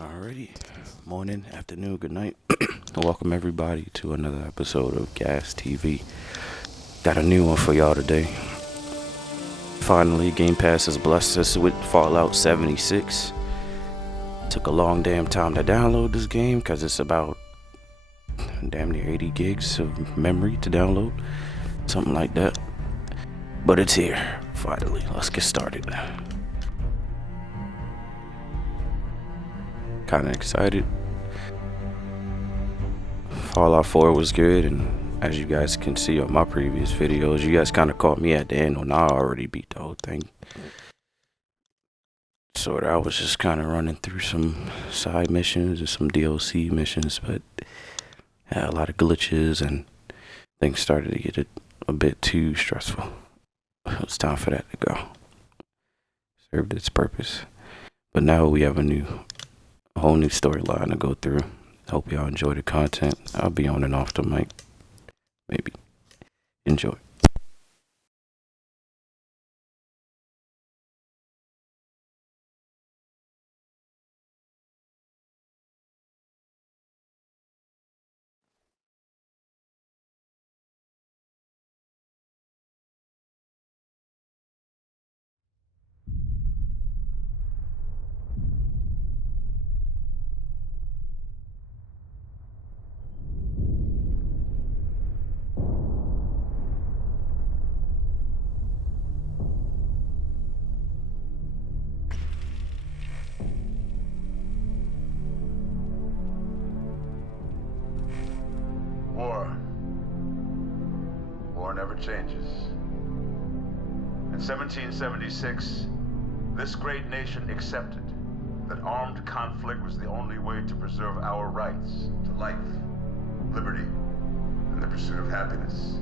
Alrighty, morning, afternoon, good night. Welcome everybody to another episode of Gas TV. Got a new one for y'all today. Finally, Game Pass has blessed us with FallOut 76. Took a long damn time to download this game because it's about damn near 80 gigs of memory to download. Something like that. But it's here, finally. Let's get started. Kinda excited. Fallout 4 was good, and as you guys can see on my previous videos, you guys kind of caught me at the end when I already beat the whole thing. So I was just kind of running through some side missions and some DLC missions, but had a lot of glitches and things started to get a bit too stressful. It was time for that to go. Served its purpose. But now we have a whole new storyline to go through. Hope y'all enjoy the content. I'll be on and off the mic. Maybe. Enjoy. War never changes. In 1776, this great nation accepted that armed conflict was the only way to preserve our rights to life, liberty, and the pursuit of happiness.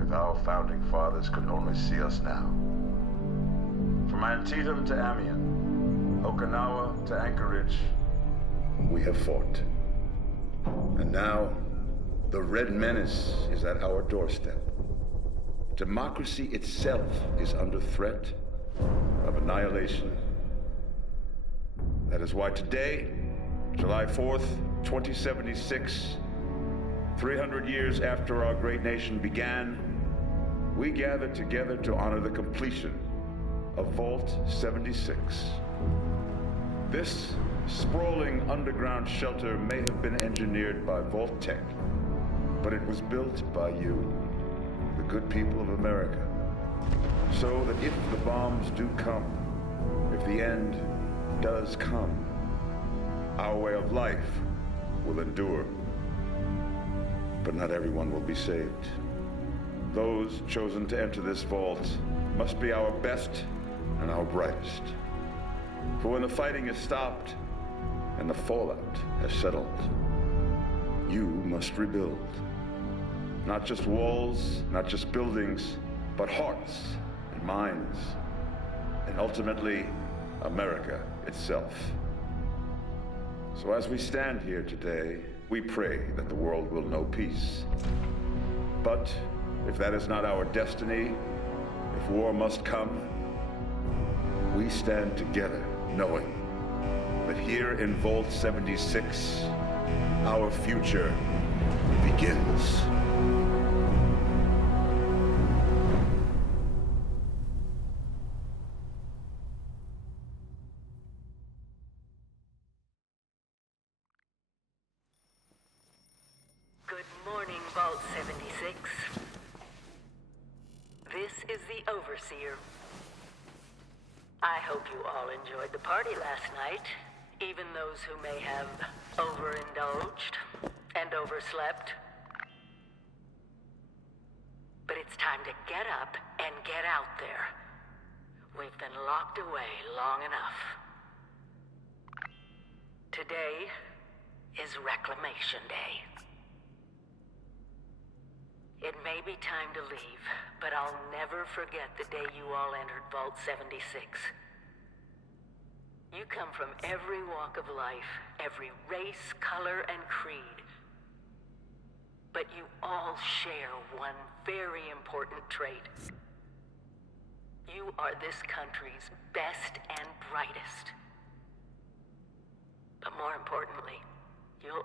If our founding fathers could only see us now. From Antietam to Amiens, Okinawa to Anchorage, we have fought. And now, the Red Menace is at our doorstep. Democracy itself is under threat of annihilation. That is why today, July 4th, 2076, 300 years after our great nation began, we gather together to honor the completion of Vault 76. This sprawling underground shelter may have been engineered by Vault Tech, but it was built by you, the good people of America, so that if the bombs do come, if the end does come, our way of life will endure. But not everyone will be saved. Those chosen to enter this vault must be our best and our brightest. For when the fighting is stopped and the fallout has settled, you must rebuild. Not just walls, not just buildings, but hearts and minds, and ultimately, America itself. So as we stand here today, we pray that the world will know peace. But if that is not our destiny, if war must come, we stand together knowing that here in Vault 76, our future begins. Good morning, Vault 76. This is the Overseer. I hope you all enjoyed the party last night, even those who may have overindulged and overslept. But it's time to get up and get out there. We've been locked away long enough. Today is Reclamation Day. It may be time to leave, but I'll never forget the day you all entered Vault 76. You come from every walk of life, every race, color, and creed. But you all share one very important trait. You are this country's best and brightest.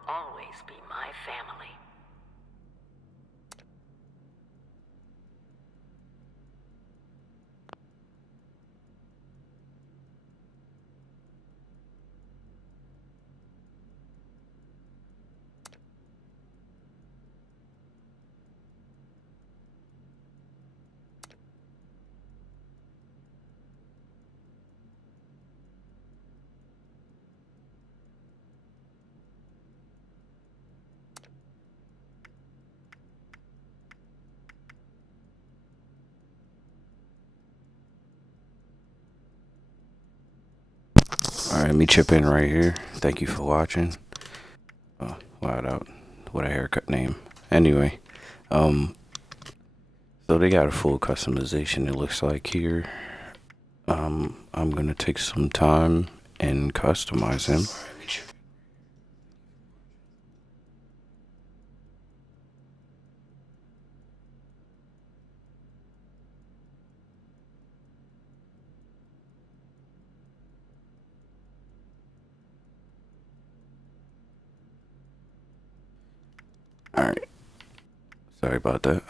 always be my family. Alright, let me chip in right here. Thank you for watching. FallOut. What a haircut name. Anyway, so they got a full customization, it looks like here. I'm gonna take some time and customize him. Alright, sorry about that.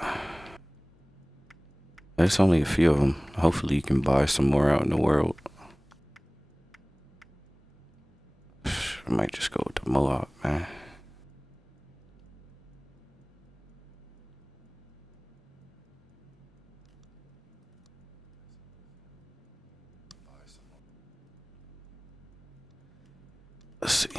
There's only a few of them. Hopefully you can buy some more out in the world. I might just go with the Mohawk, man. Let's see.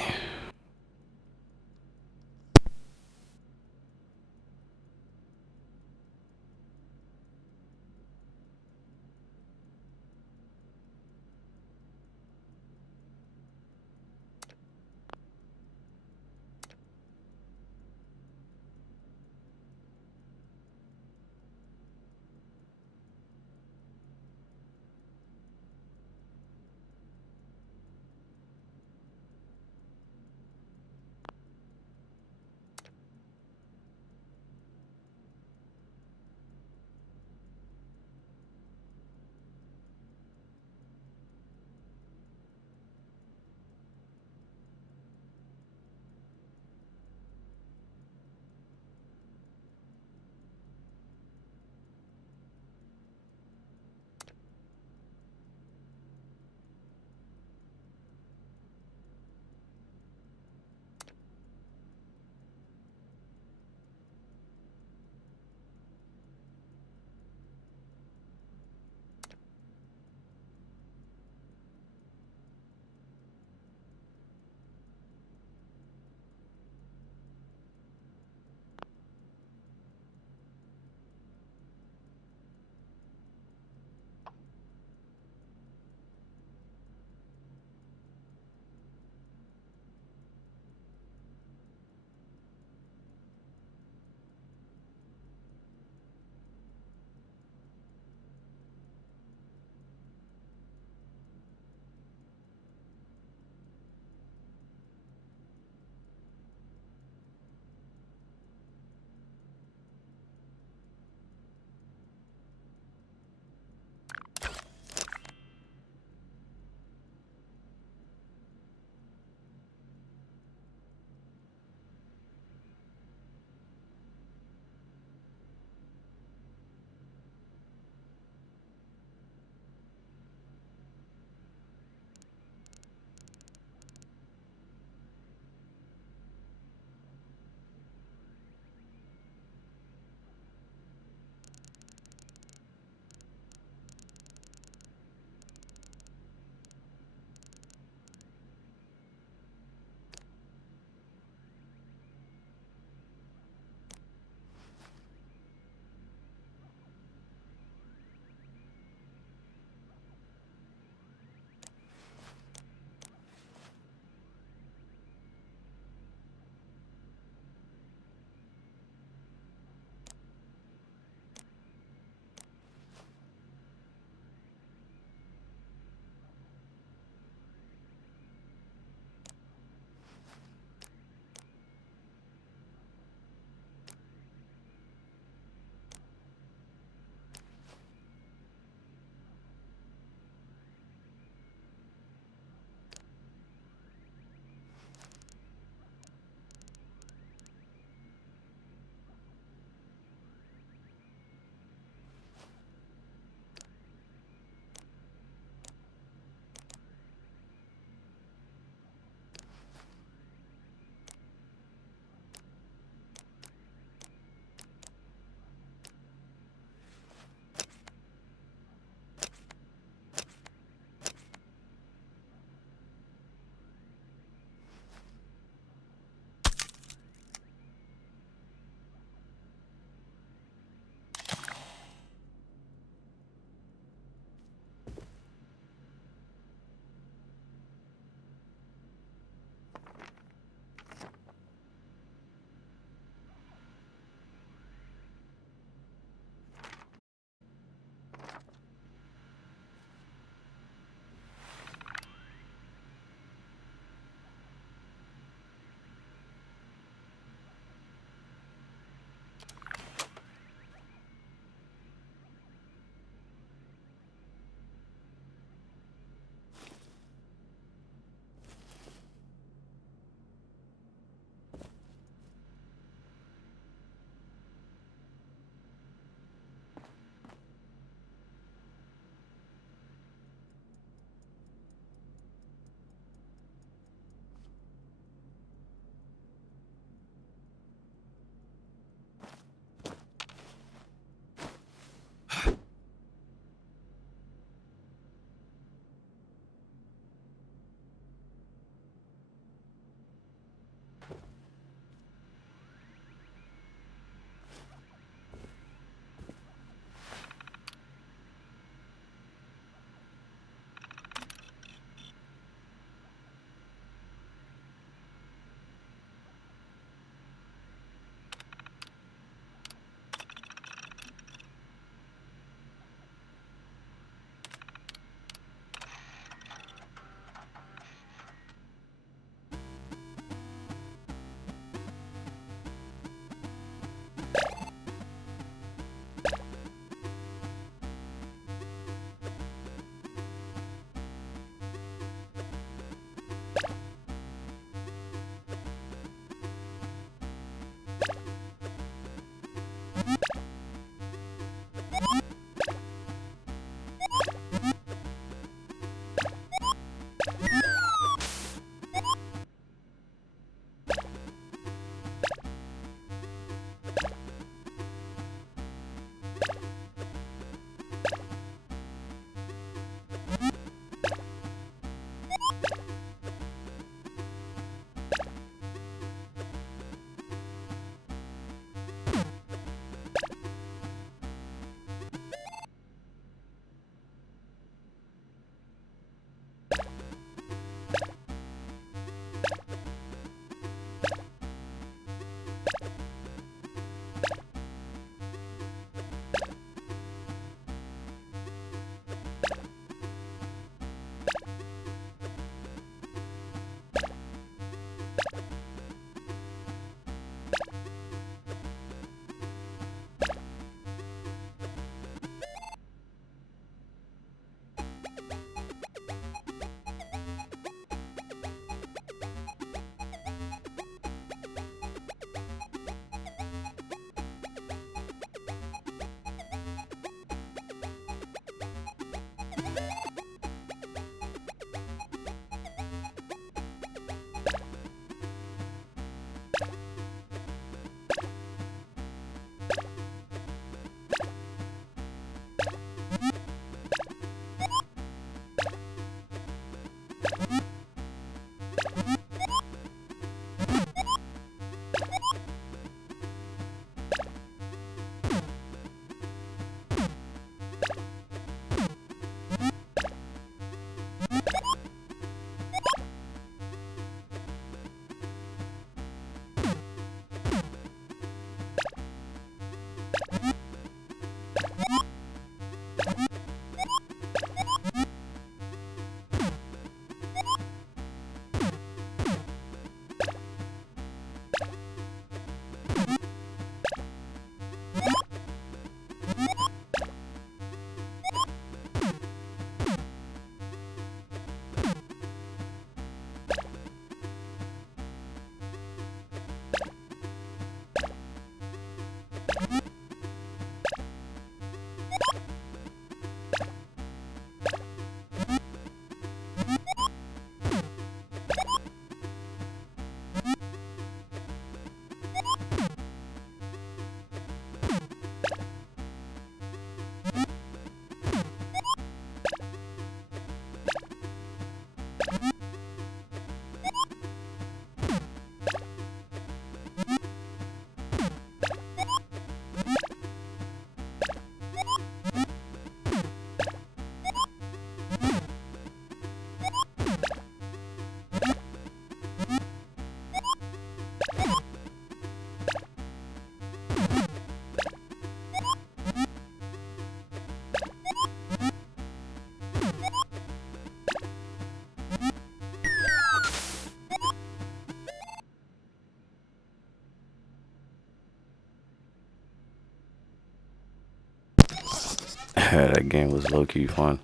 That game was low-key fun.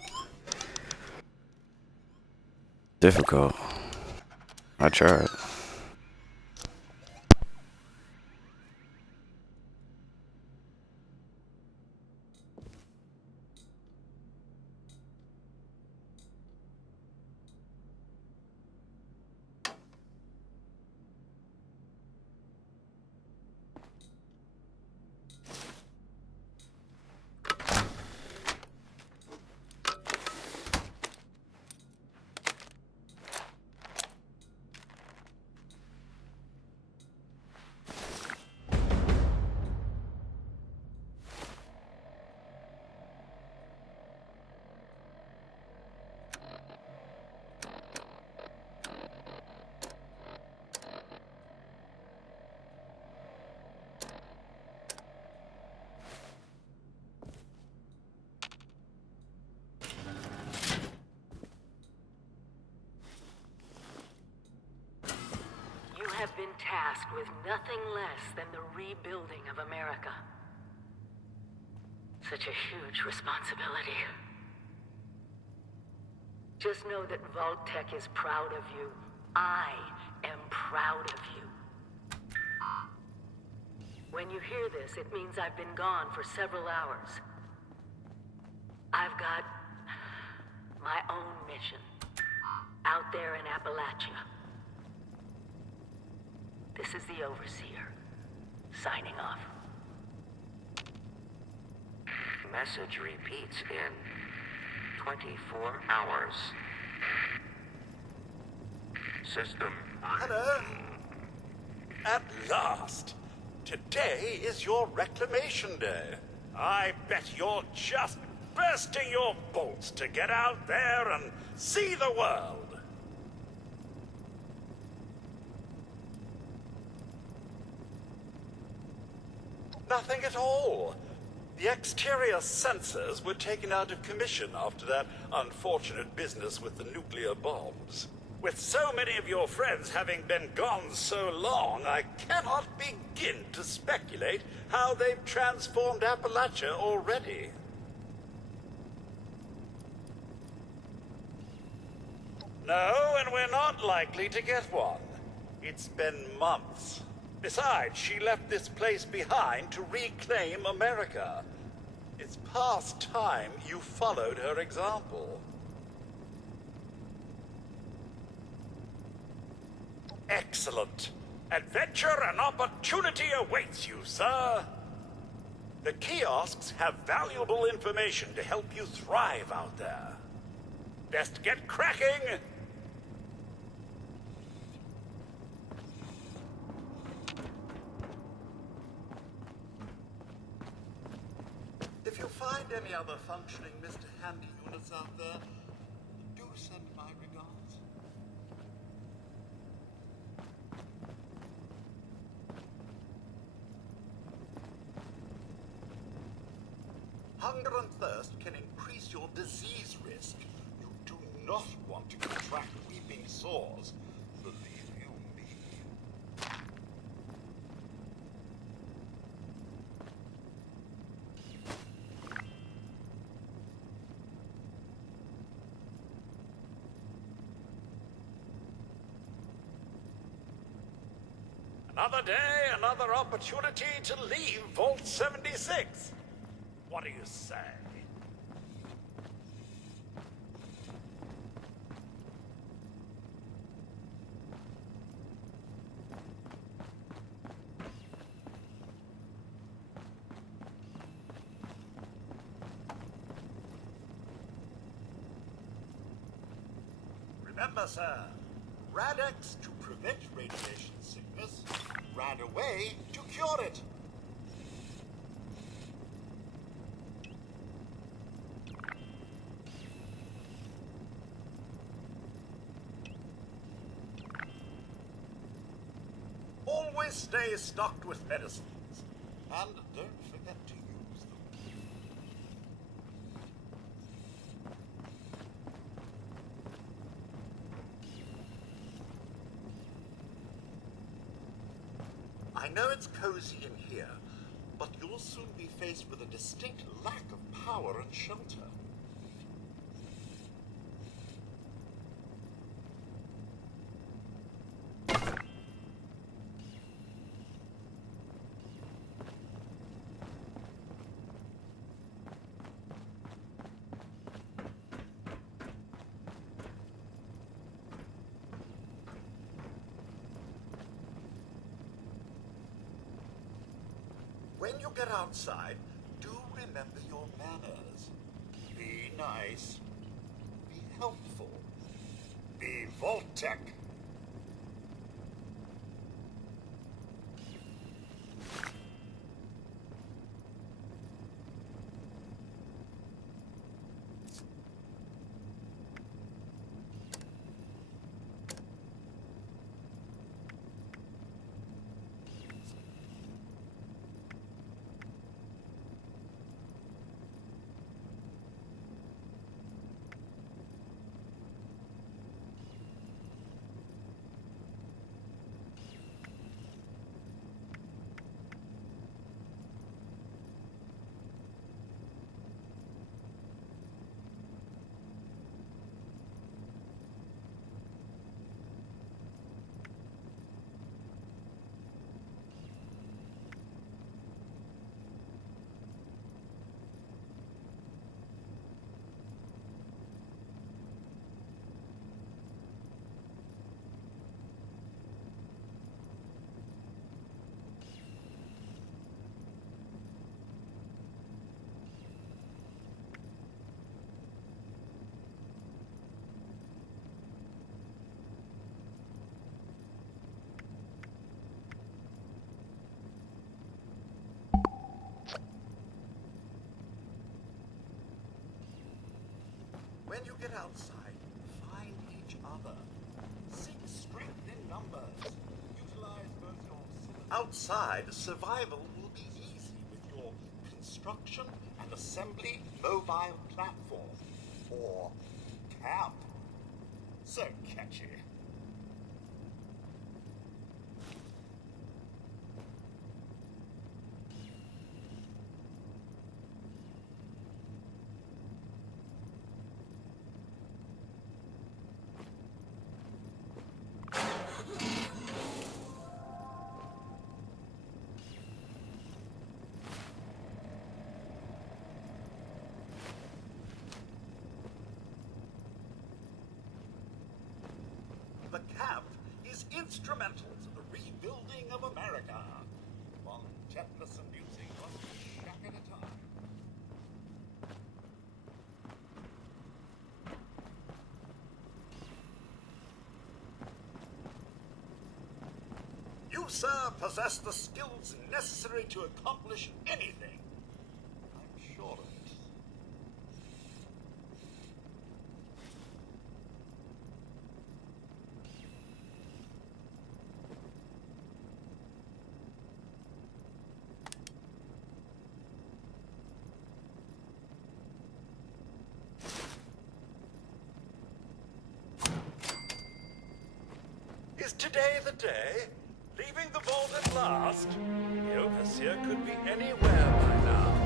Difficult. I tried. Have been tasked with nothing less than the rebuilding of America. Such a huge responsibility. Just know that Vault-Tec is proud of you. I am proud of you. When you hear this, it means I've been gone for several hours. I've got my own mission out there in Appalachia. This is the Overseer, signing off. Message repeats in 24 hours. System. Hello? At last! Today is your reclamation day. I bet you're just bursting your bolts to get out there and see the world. Nothing at all. The exterior sensors were taken out of commission after that unfortunate business with the nuclear bombs. With so many of your friends having been gone so long, I cannot begin to speculate how they've transformed Appalachia already. No, and we're not likely to get one. It's been months. Besides, she left this place behind to reclaim America. It's past time you followed her example. Excellent. Adventure and opportunity awaits you, sir. The kiosks have valuable information to help you thrive out there. Best get cracking! If you find any other functioning Mr. Handy units out there, do send my regards. Hunger and thirst can increase your disease risk. You do not want to contract weeping sores. Believe you me. Another day, another opportunity to leave Vault 76. What do you say? Remember, sir, Rad-X to prevent radiation sickness, Rad-Away to cure it. Always stay stocked with medicines, and don't forget to use them. I know it's cozy in here, but you'll soon be faced with a distinct lack of power and shelter. When you get outside, do remember your manners. Be nice. Be helpful. Be Vault-Tec. When you get outside, find each other. Seek strength in numbers. Utilize both your... Outside, survival will be easy with your construction and assembly mobile platform. Or camp. So catchy. The camp is instrumental to the rebuilding of America. One tetanus amusing one shack at a time. You, sir, possess the skills necessary to accomplish anything. I'm sure of it. Is today the day? Leaving the vault at last? The overseer could be anywhere by now.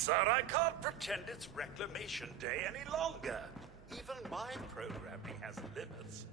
sir, I can't pretend it's Reclamation Day any longer. Even my programming has limits.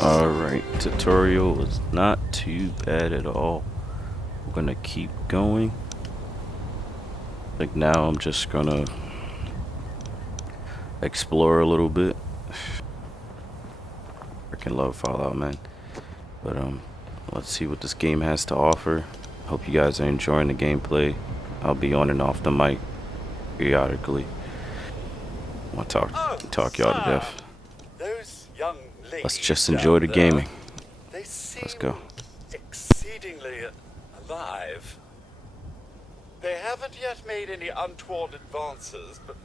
Alright, tutorial was not too bad at all. I'm gonna keep going. Like now I'm just gonna explore a little bit. Freaking love Fallout, man. But let's see what this game has to offer. Hope you guys are enjoying the gameplay. I'll be on and off the mic periodically. I'll talk y'all to death. Those young ladies Let's just enjoy the down there, gaming. They seem Let's go. exceedingly alive. They haven't yet made any untoward advances, but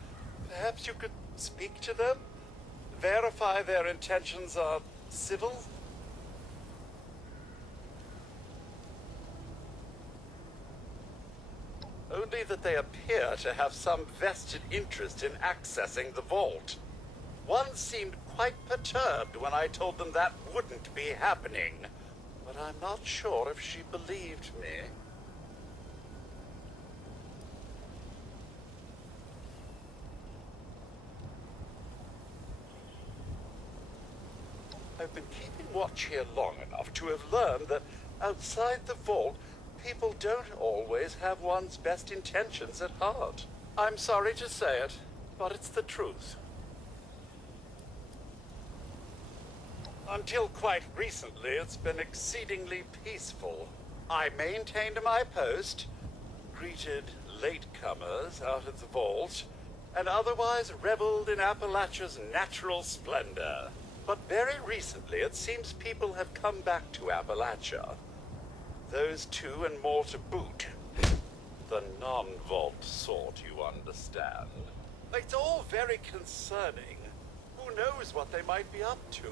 perhaps you could speak to them? Verify their intentions are civil? Only that they appear to have some vested interest in accessing the vault. One seemed quite perturbed when I told them that wouldn't be happening, but I'm not sure if she believed me. I've been keeping watch here long enough to have learned that outside the vault, people don't always have one's best intentions at heart. I'm sorry to say it, but it's the truth. Until quite recently, it's been exceedingly peaceful. I maintained my post, greeted latecomers out of the vault, and otherwise reveled in Appalachia's natural splendor. But very recently, it seems people have come back to Appalachia. Those two and more to boot. The non-vault sort, you understand. It's all very concerning. Who knows what they might be up to?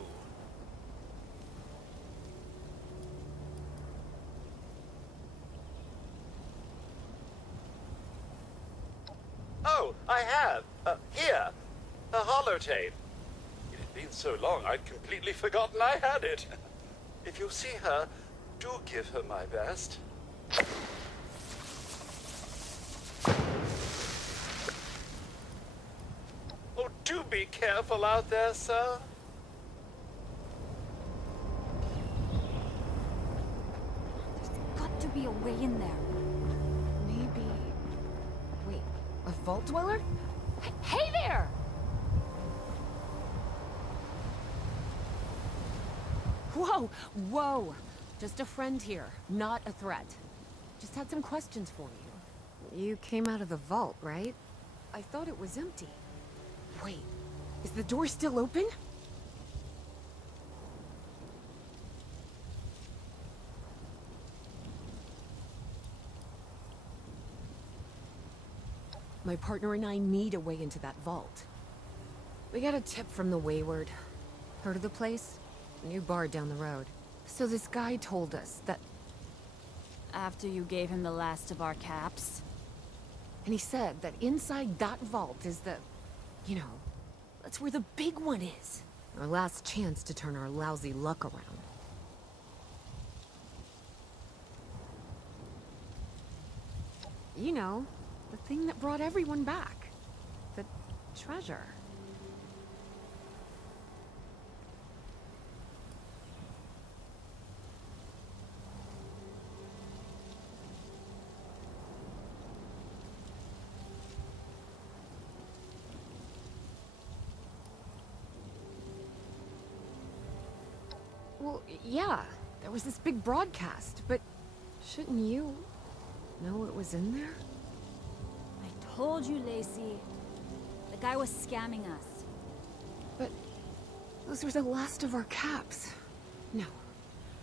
Oh, I have. Here. A holotape. It had been so long, I'd completely forgotten I had it. If you see her, do give her my best. Oh, do be careful out there, sir. There's got to be a way in there. Maybe... Wait, a vault dweller? Hey there! Whoa, whoa! Just a friend here, not a threat. Just had some questions for you. You came out of the vault, right? I thought it was empty. Wait, is the door still open? My partner and I need a way into that vault. We got a tip from the Wayward. Heard of the place? A new bar down the road. So this guy told us that... After you gave him the last of our caps? And he said that inside that vault is the... You know, that's where the big one is. Our last chance to turn our lousy luck around. You know, the thing that brought everyone back. The treasure. Well, yeah, there was this big broadcast, but shouldn't you know it was in there? I told you, Lacey. The guy was scamming us. But those were the last of our caps. No.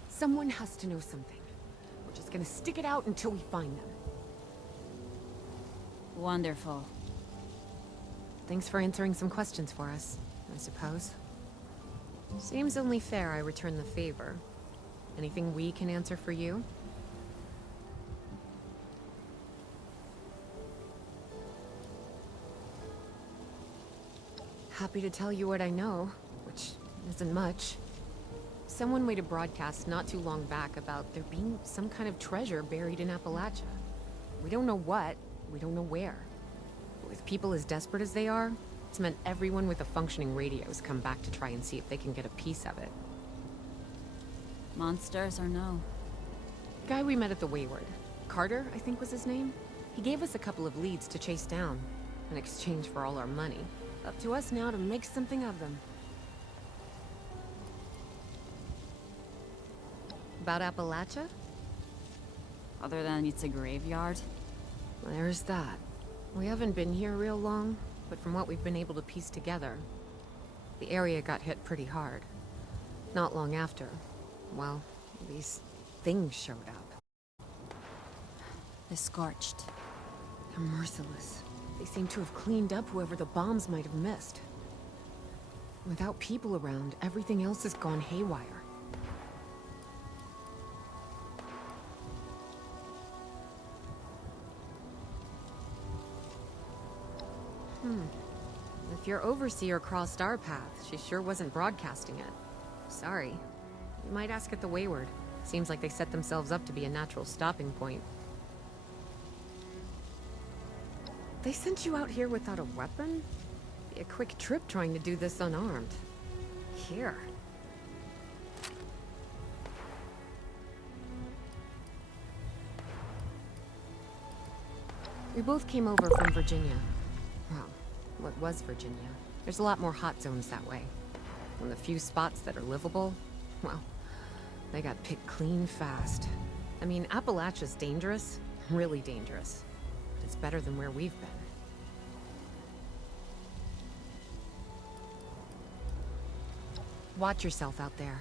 Someone has to know something. We're just gonna stick it out until we find them. Wonderful. Thanks for answering some questions for us, I suppose. Seems only fair I return the favor. Anything we can answer for you? Happy to tell you what I know, which isn't much. Someone made a broadcast not too long back about there being some kind of treasure buried in Appalachia. We don't know what, we don't know where. With people as desperate as they are, it's meant everyone with a functioning radio has come back to try and see if they can get a piece of it. Monsters or no? The guy we met at the Wayward, Carter, I think was his name. He gave us a couple of leads to chase down, in exchange for all our money. Up to us now to make something of them. About Appalachia? Other than it's a graveyard? There's that. We haven't been here real long, but from what we've been able to piece together, the area got hit pretty hard. Not long after, well, these things showed up. The Scorched. They're merciless. They seem to have cleaned up whoever the bombs might have missed. Without people around, everything else has gone haywire. If your overseer crossed our path, she sure wasn't broadcasting it. Sorry. You might ask at the Wayward. Seems like they set themselves up to be a natural stopping point. They sent you out here without a weapon? Be a quick trip trying to do this unarmed. Here. We both came over from Virginia. Well, what was Virginia? There's a lot more hot zones that way. And the few spots that are livable, well, they got picked clean fast. I mean, Appalachia's dangerous, really dangerous. But it's better than where we've been. Watch yourself out there.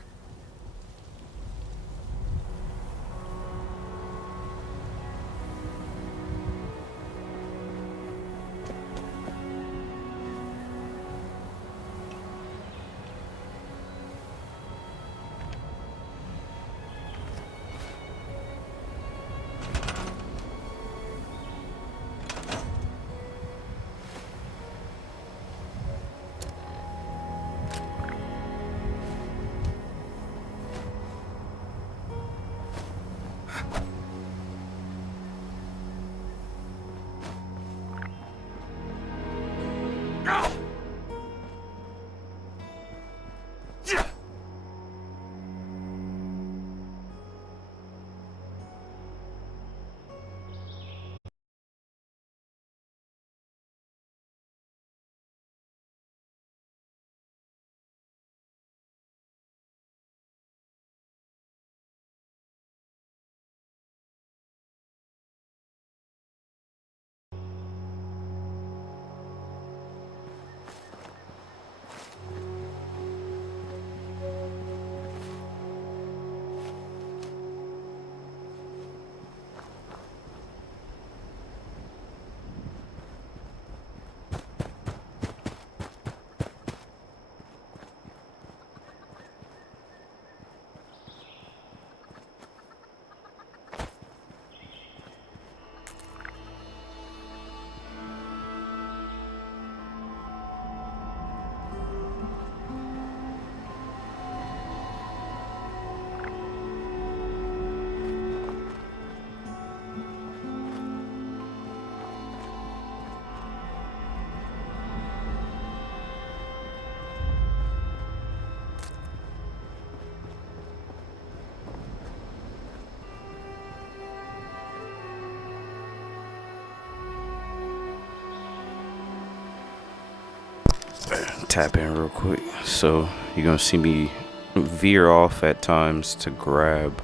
tap in real quick. So you're gonna see me veer off at times to grab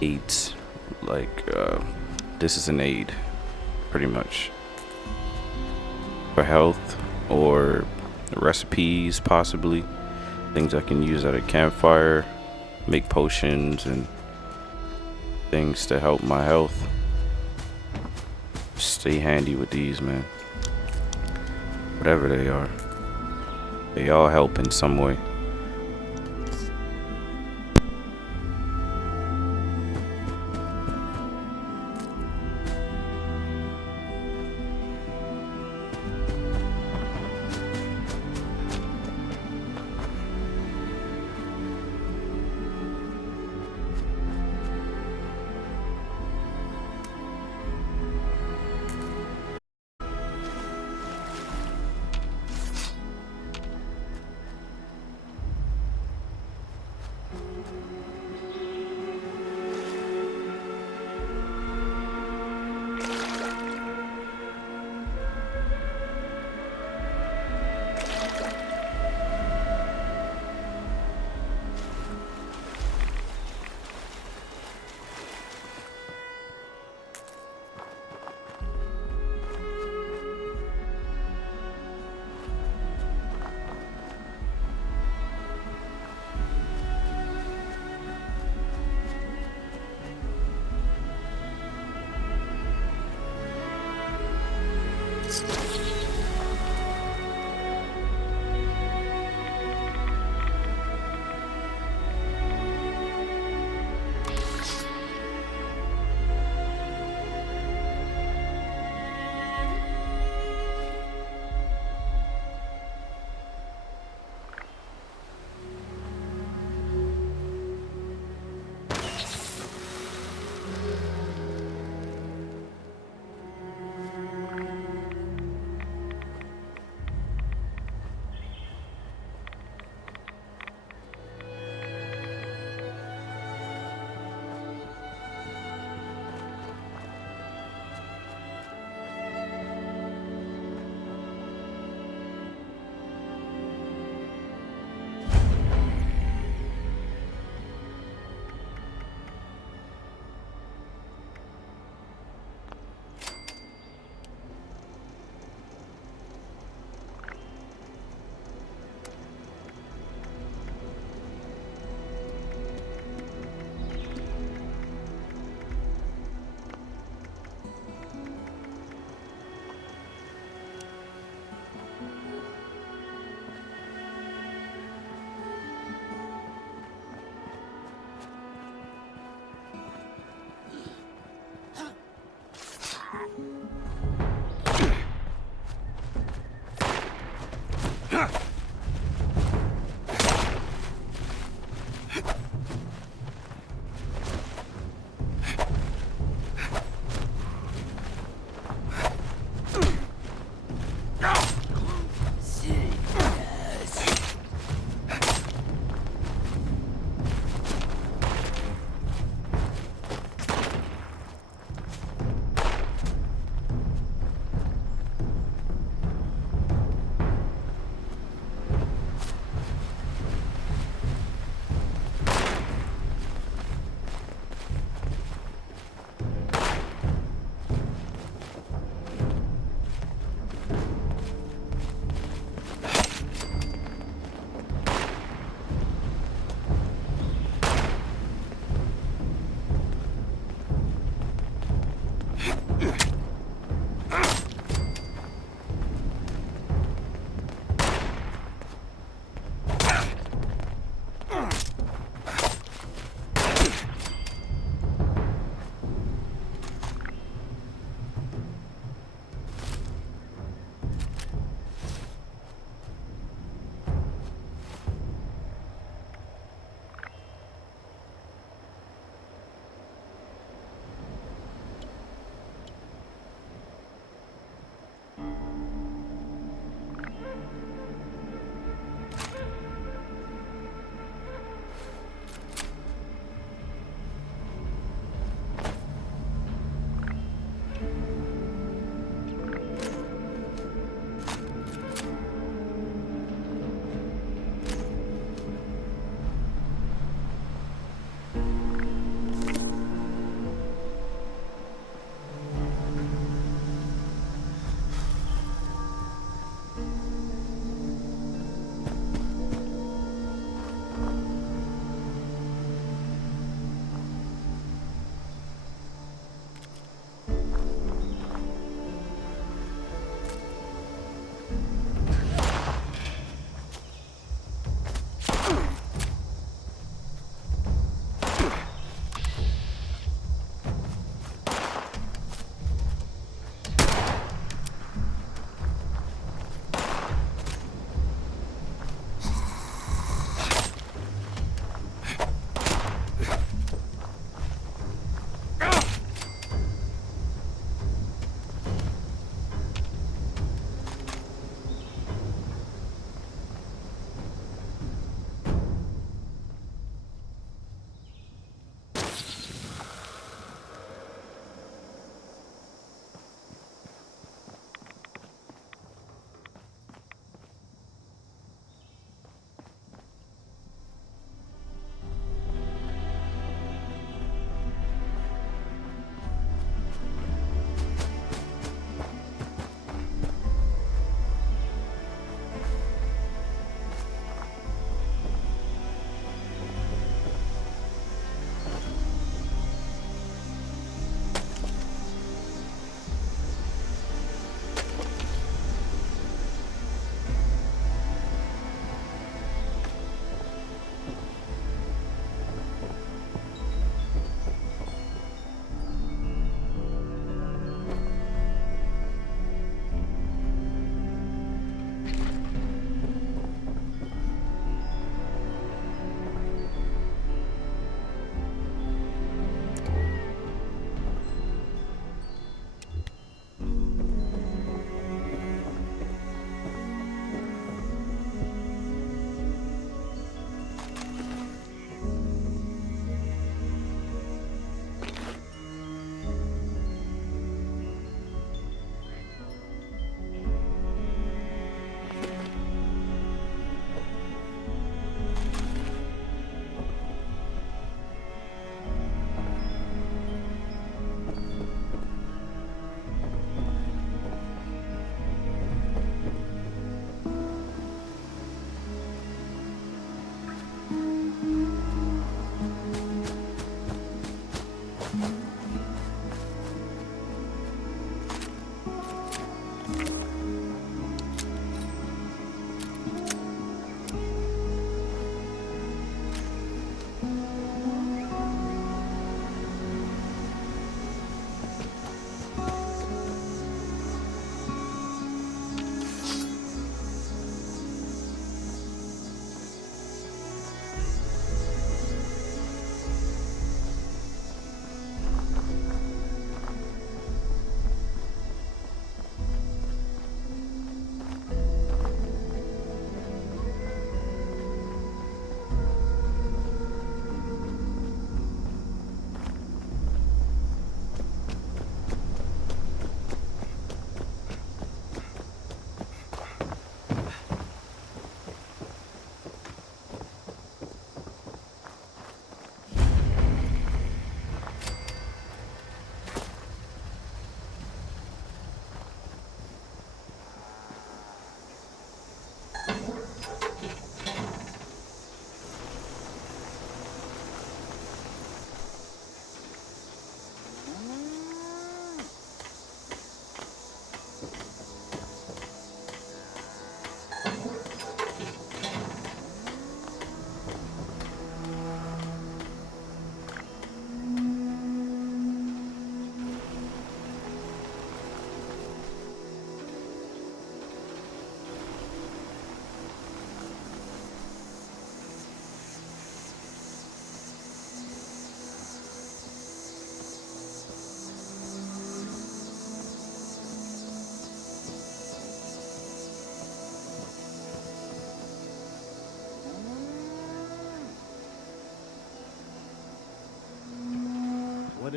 aids. Like this is an aid, pretty much, for health or recipes, possibly things I can use at a campfire, make potions and things to help my health. Stay handy with these, man. Whatever they are, they all help in some way.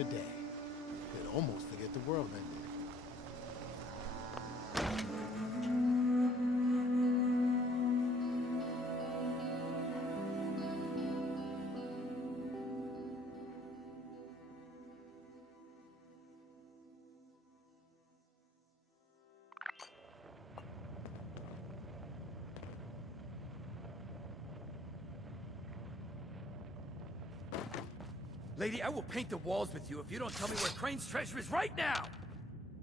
a day. They'd almost forget the world ended. Lady, I will paint the walls with you if you don't tell me where Crane's treasure is right now!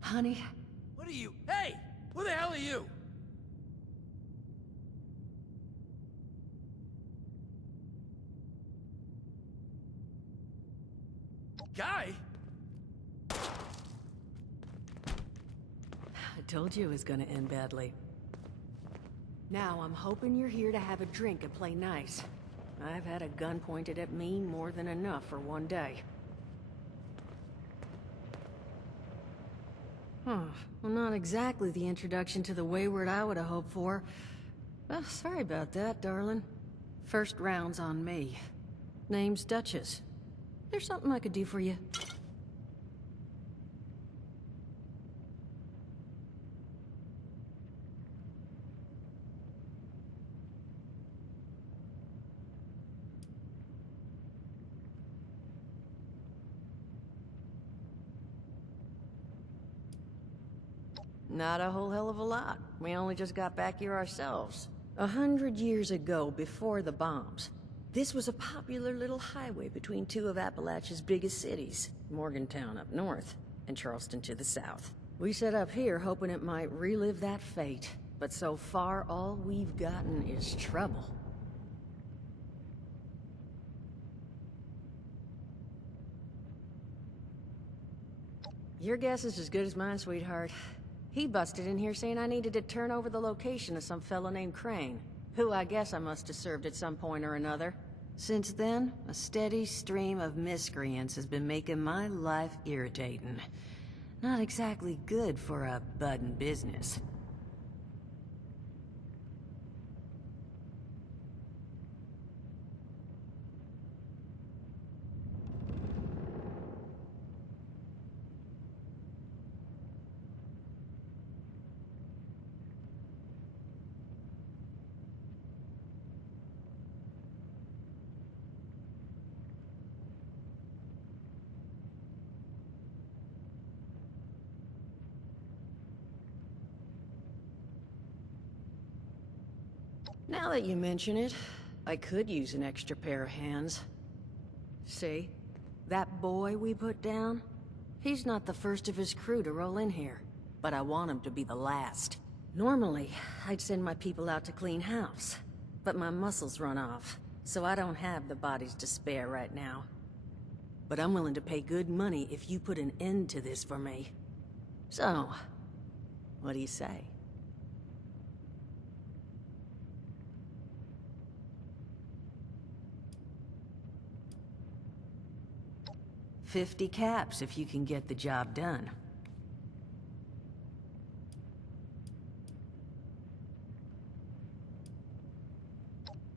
Honey, What are you? Hey! Who the hell are you? Guy? I told you it was gonna end badly. Now, I'm hoping you're here to have a drink and play nice. I've had a gun pointed at me more than enough for one day. Well, not exactly the introduction to the Wayward I would have hoped for. Well, sorry about that, darling. First round's on me. Name's Duchess. There's something I could do for you. Not a whole hell of a lot. We only just got back here ourselves. 100 years ago, before the bombs, this was a popular little highway between two of Appalachia's biggest cities, Morgantown up north, and Charleston to the south. We set up here hoping it might relive that fate, but so far all we've gotten is trouble. Your guess is as good as mine, sweetheart. He busted in here saying I needed to turn over the location of some fellow named Crane, who I guess I must have served at some point or another. Since then, a steady stream of miscreants has been making my life irritating. Not exactly good for a budding business. Now that you mention it, I could use an extra pair of hands. See? That boy we put down? He's not the first of his crew to roll in here, but I want him to be the last. Normally, I'd send my people out to clean house, but my muscles run off, so I don't have the bodies to spare right now. But I'm willing to pay good money if you put an end to this for me. So, what do you say? $50 caps if you can get the job done.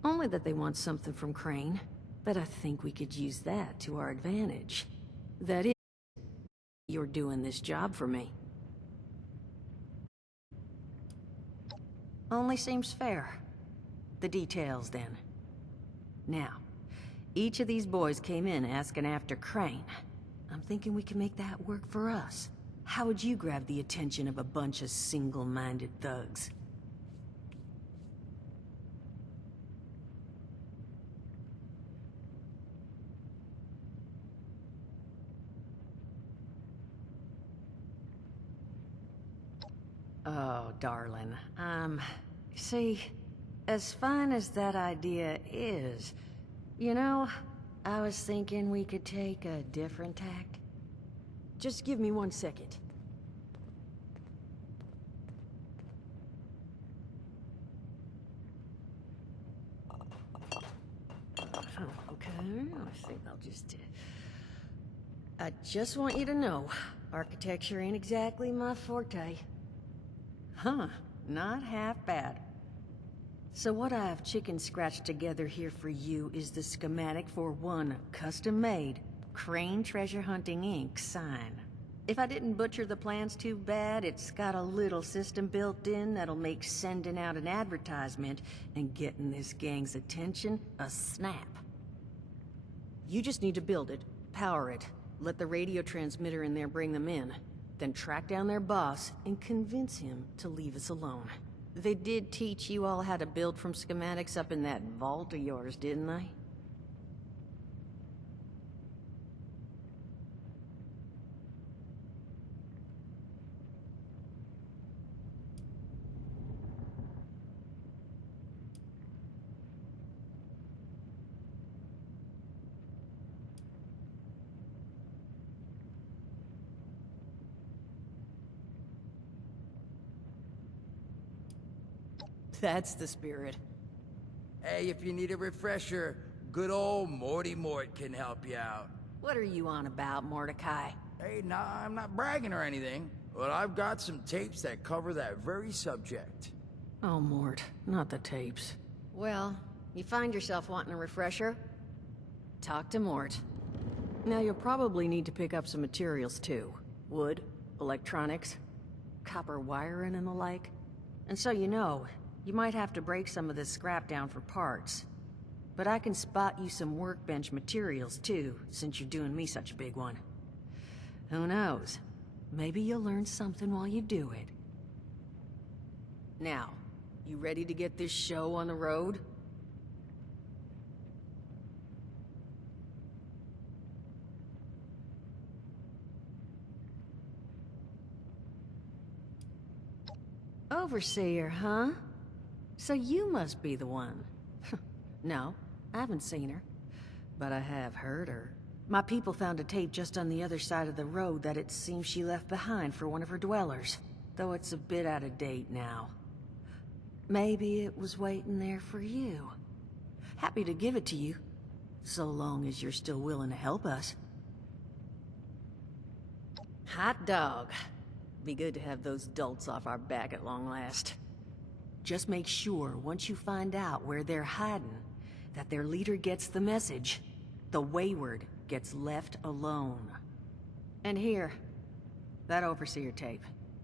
Only that they want something from Crane, but I think we could use that to our advantage. That is, you're doing this job for me. Only seems fair. The details, then. Now, each of these boys came in asking after Crane. I'm thinking we can make that work for us. How would you grab the attention of a bunch of single-minded thugs? Oh, darling, see, as fine as that idea is, you know, I was thinking we could take a different tack. Just give me 1 second. Okay, I think I'll just... I just want you to know, architecture ain't exactly my forte. Huh, not half bad. So what I've chicken scratched together here for you is the schematic for one custom-made, Crane Treasure Hunting Inc. sign. If I didn't butcher the plans too bad, it's got a little system built in that'll make sending out an advertisement and getting this gang's attention a snap. You just need to build it, power it, let the radio transmitter in there bring them in, then track down their boss and convince him to leave us alone. They did teach you all how to build from schematics up in that vault of yours, didn't they? That's the spirit. Hey, if you need a refresher, good old Morty Mort can help you out. What are you on about, Mordecai? Hey, nah, I'm not bragging or anything, but I've got some tapes that cover that very subject. Oh, Mort, not the tapes. Well, you find yourself wanting a refresher? Talk to Mort. Now, you'll probably need to pick up some materials, too. Wood, electronics, copper wiring and the like. And so you know, you might have to break some of this scrap down for parts. But I can spot you some workbench materials, too, since you're doing me such a big one. Who knows? Maybe you'll learn something while you do it. Now, you ready to get this show on the road? Overseer, huh? So you must be the one. No, I haven't seen her. But I have heard her. My people found a tape just on the other side of the road that it seems she left behind for one of her dwellers. Though it's a bit out of date now. Maybe it was waiting there for you. Happy to give it to you. So long as you're still willing to help us. Hot dog. Be good to have those dolts off our back at long last. Just make sure, once you find out where they're hiding, that their leader gets the message. The wayward gets left alone. And here, that Overseer tape.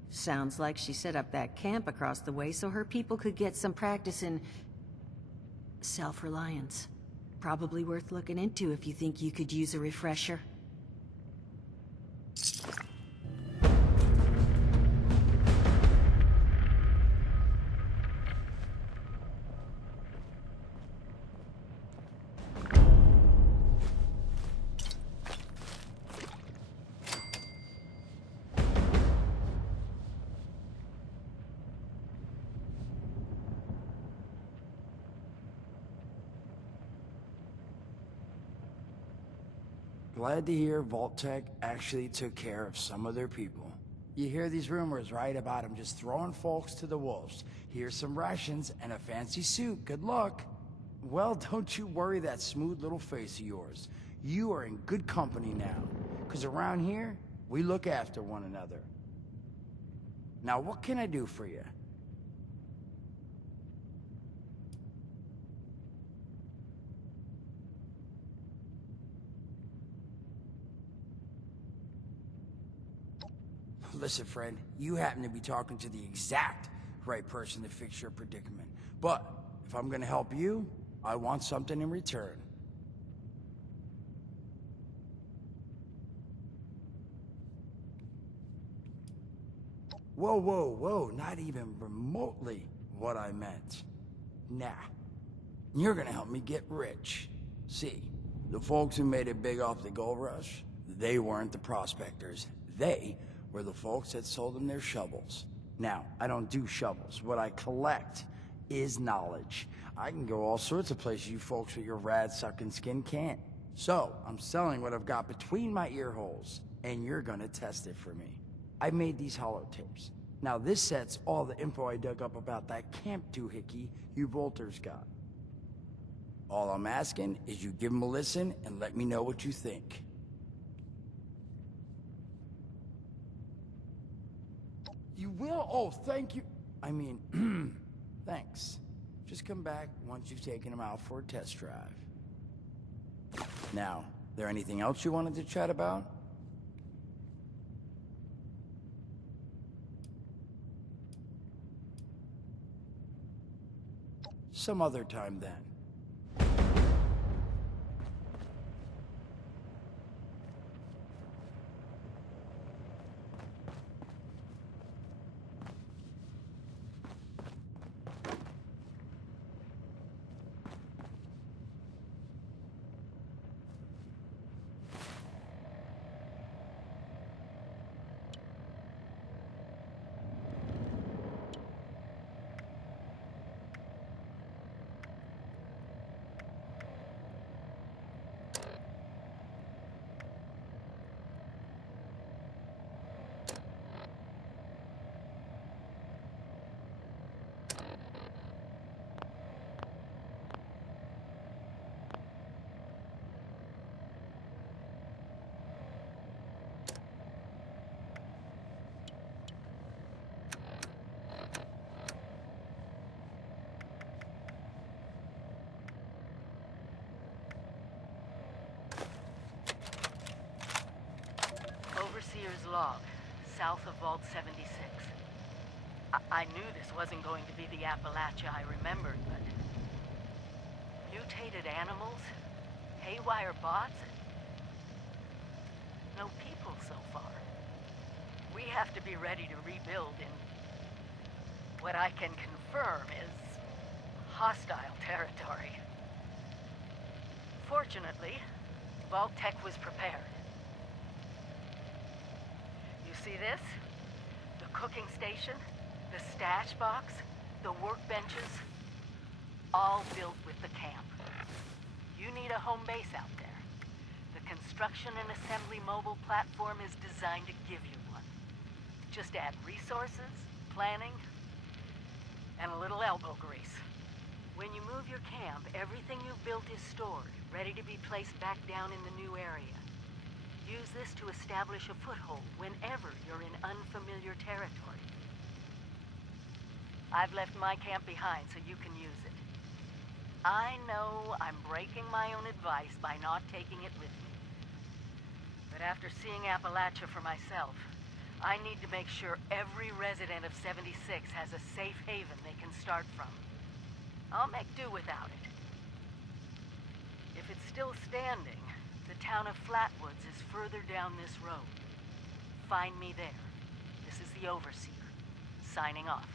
Sounds like she set up that camp across the way so her people could get some practice in self-reliance. Probably worth looking into if you think you could use a refresher. Glad to hear Vault-Tec actually took care of some of their people. You hear these rumors, right, about them just throwing folks to the wolves. Here's some rations and a fancy suit. Good luck. Well, don't you worry that smooth little face of yours. You are in good company now. Because around here, we look after one another. Now, what can I do for you? Listen, friend, you happen to be talking to the exact right person to fix your predicament. But if I'm gonna help you, I want something in return. Whoa, whoa, whoa, not even remotely what I meant. Nah, you're gonna help me get rich. See, the folks who made it big off the gold rush, they weren't the prospectors. They were the folks that sold them their shovels. Now, I don't do shovels. What I collect is knowledge. I can go all sorts of places you folks with your rad-sucking skin can't. So, I'm selling what I've got between my ear holes, and you're gonna test it for me. I made these holotapes. Now, this set's all the info I dug up about that camp doohickey you Volters got. All I'm asking is you give them a listen and let me know what you think. You will? Oh, thank you. I mean, thanks. Just come back once you've taken them out for a test drive. Now, There anything else you wanted to chat about? Some other time then. Overseer's log, south of Vault 76. I knew this wasn't going to be the Appalachia I remembered, but... mutated animals? Haywire bots? No people so far. We have to be ready to rebuild in... what I can confirm is... hostile territory. Fortunately, Vault Tech was prepared. You see this? The cooking station, the stash box, the workbenches, all built with the camp. You need a home base out there. The construction and assembly mobile platform is designed to give you one. Just add resources, planning, and a little elbow grease. When you move your camp, everything you've built is stored, ready to be placed back down in the new area. Use this to establish a foothold whenever you're in unfamiliar territory. I've left my camp behind so you can use it. I know I'm breaking my own advice by not taking it with me. But after seeing Appalachia for myself, I need to make sure every resident of 76 has a safe haven they can start from. I'll make do without it. If it's still standing, the town of Flatwoods is further down this road. Find me there. This is the Overseer, signing off.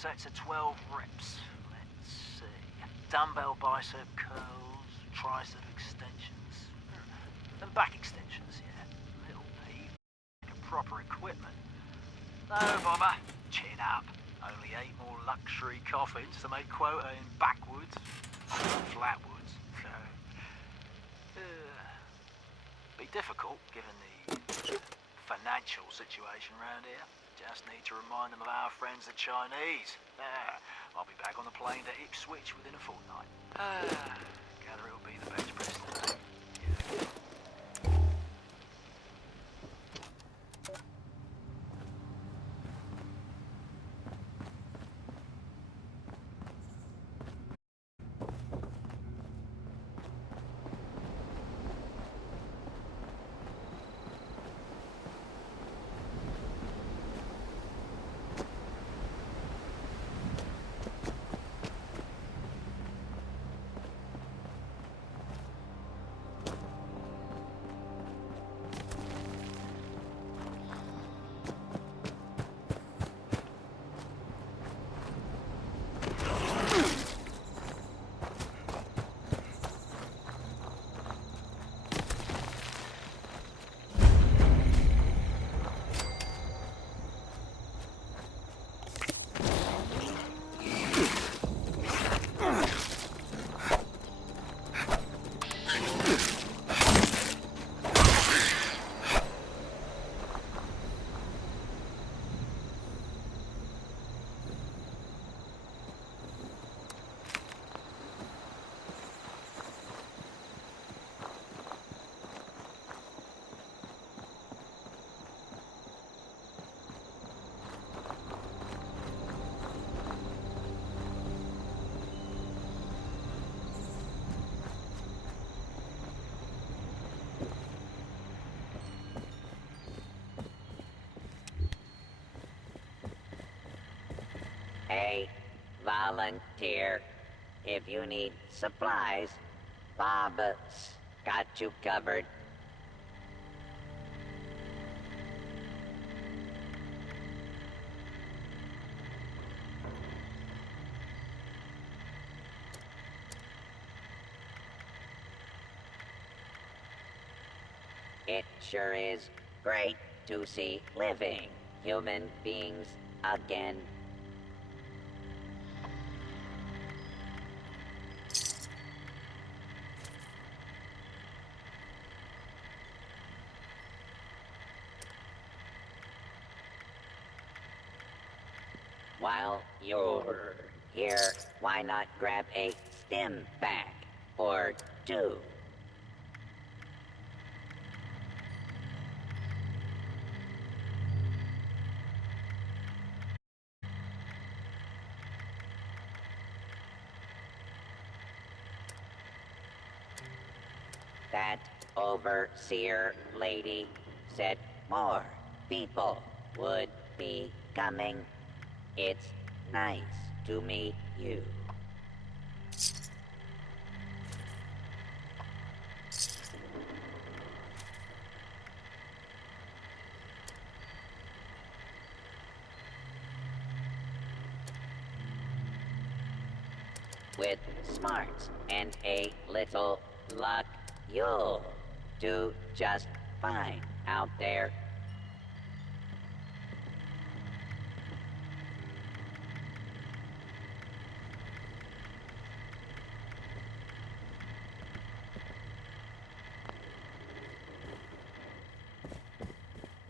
sets of 12 reps. Let's see. Dumbbell bicep curls, tricep extensions, and back extensions, yeah. Little P, proper equipment. No bother, chin up. Only 8 more luxury coffins to make quota in backwoods, flatwoods. Be difficult given the financial situation around here. Just need to remind them of our friends the Chinese. I'll be back on the plane to Ipswich within a fortnight. Gather it'll be the bench press today. Hey, volunteer. If you need supplies, Bob's got you covered. It sure is great to see living human beings again. While you're here, why not grab a stim pack or two? That overseer lady said more people would be coming. It's nice to meet you. With smarts and a little luck, you'll do just fine out there.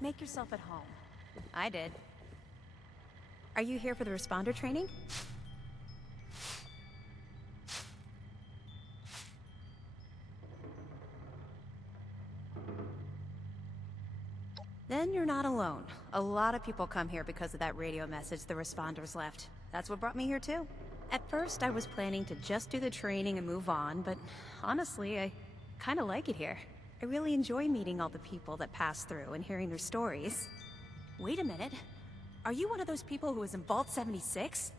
Make yourself at home. I did. Are you here for the responder training? Then you're not alone. A lot of people come here because of that radio message the responders left. That's what brought me here too. At first, I was planning to just do the training and move on, but honestly, I kind of like it here. I really enjoy meeting all the people that pass through and hearing their stories. Wait a minute. Are you one of those people who was in Vault 76?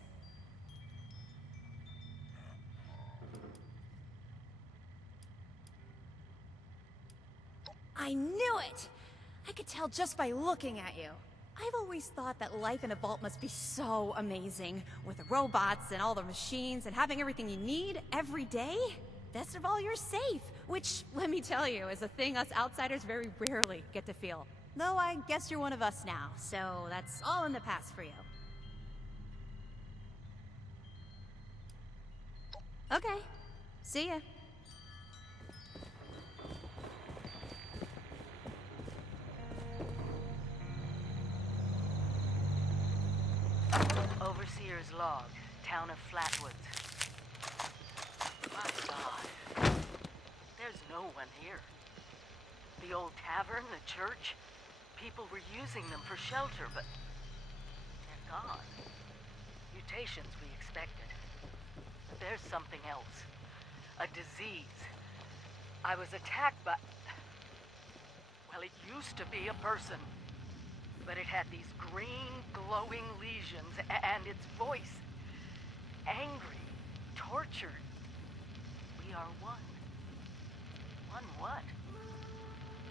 I knew it! I could tell just by looking at you. I've always thought that life in a vault must be so amazing, with the robots and all the machines and having everything you need every day. Best of all, you're safe, which, let me tell you, is a thing us outsiders very rarely get to feel. Though I guess you're one of us now, so that's all in the past for you. Okay, see ya. Overseer's log, town of Flatwoods. My God. There's no one here. The old tavern, the church, people were using them for shelter, but they're gone. Mutations we expected. But there's something else. A disease. I was attacked by... Well, it used to be a person. But it had these green, glowing lesions, and its voice. Angry, tortured. We are one. One what?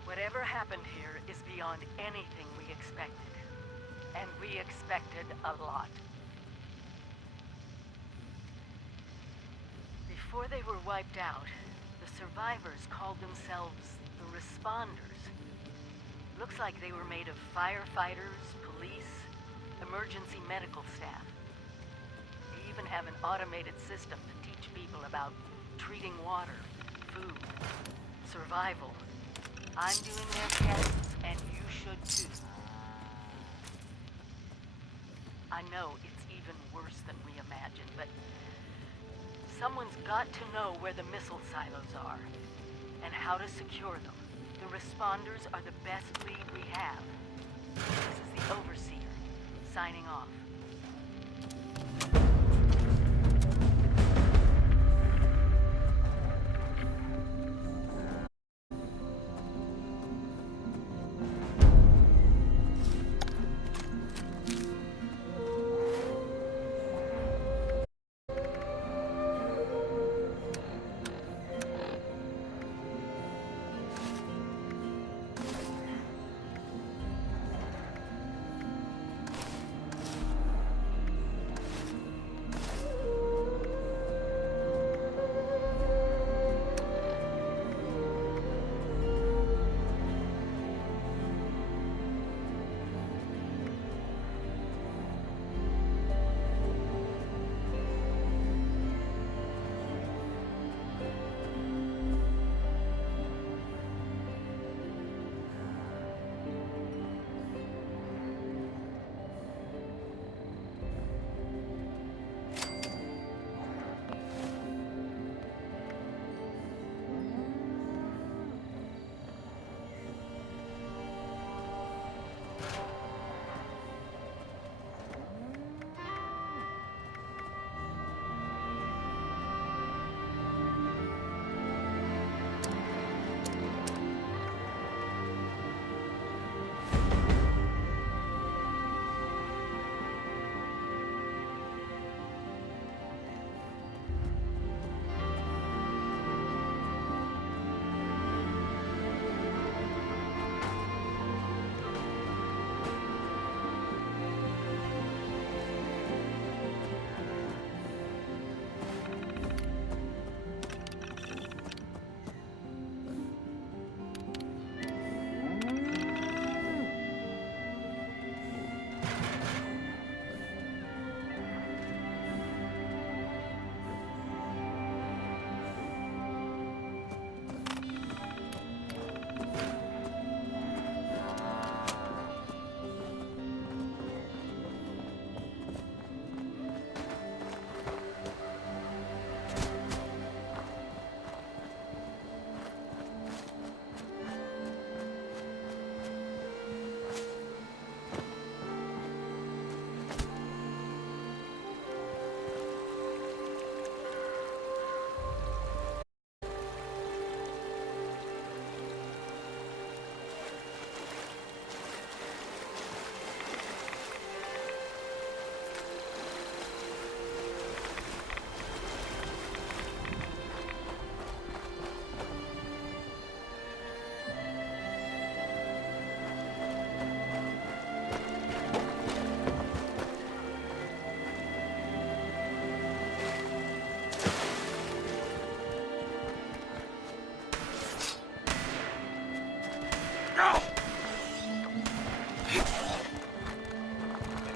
Whatever happened here is beyond anything we expected. And we expected a lot. Before they were wiped out, the survivors called themselves the Responders. Looks like they were made of firefighters, police, emergency medical staff. They even have an automated system to teach people about treating water, food, survival. I'm doing their tests, and you should too. I know it's even worse than we imagined, but someone's got to know where the missile silos are, and how to secure them. The Responders are the best lead we have. This is the Overseer, signing off.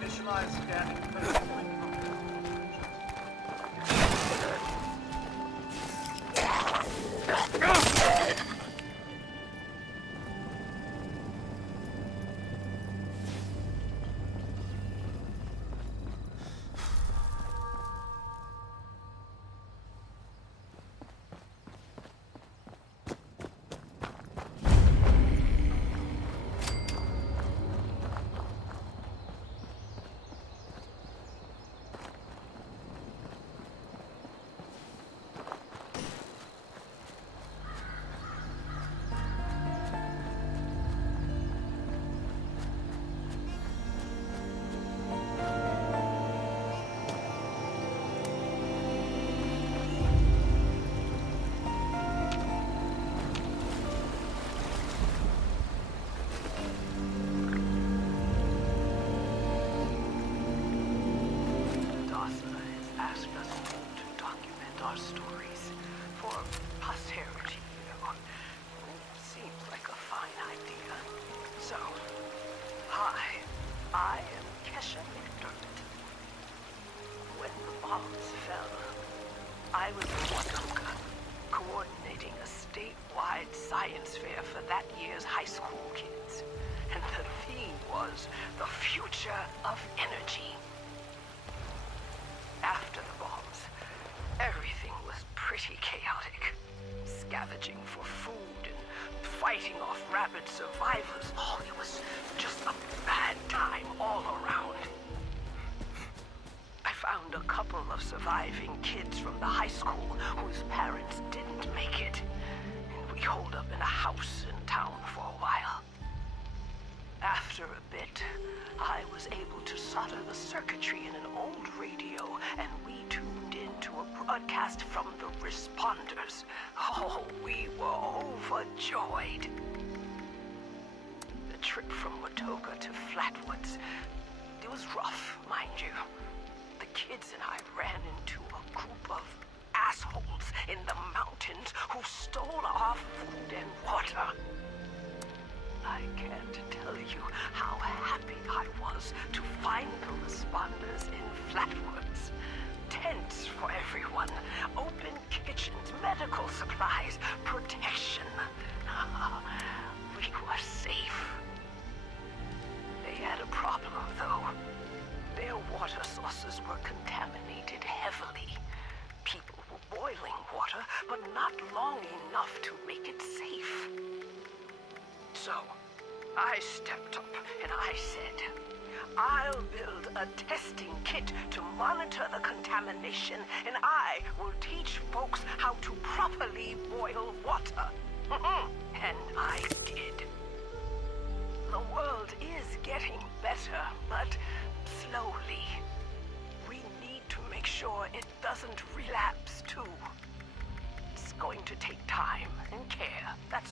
Initialize scanning phase. our stories for posterity, you know. It seems like a fine idea. So, hi, I am Kesha McDermott. When the bombs fell, I was in Watoga, coordinating a statewide science fair for that year's high school kids. And the theme was the future of energy. After the bombs, everything was pretty chaotic. Scavenging for food and fighting off rabid survivors. Oh, it was just a bad time all around. I found a couple of surviving kids from the high school whose parents didn't make it. And we holed up in a house in town for a while. After a bit, I was able to solder the circuitry in an old radio, and we tuned into a broadcast from the responders. Oh, we were overjoyed. The trip from Watoga to Flatwoods, it was rough, mind you. The kids and I ran into a group of assholes in the mountains who stole our food and water. I can't tell you how happy I was to find the responders in Flatwoods. Tents for everyone, open kitchens, medical supplies, protection. We were safe. They had a problem, though. Their water sources were contaminated heavily. People were boiling water, but not long enough to make it safe. So, I stepped up and I said, I'll build a testing kit to monitor the contamination, and I will teach folks how to properly boil water. And I did. The world is getting better, but slowly. We need to make sure it doesn't relapse, too. It's going to take time and care, that's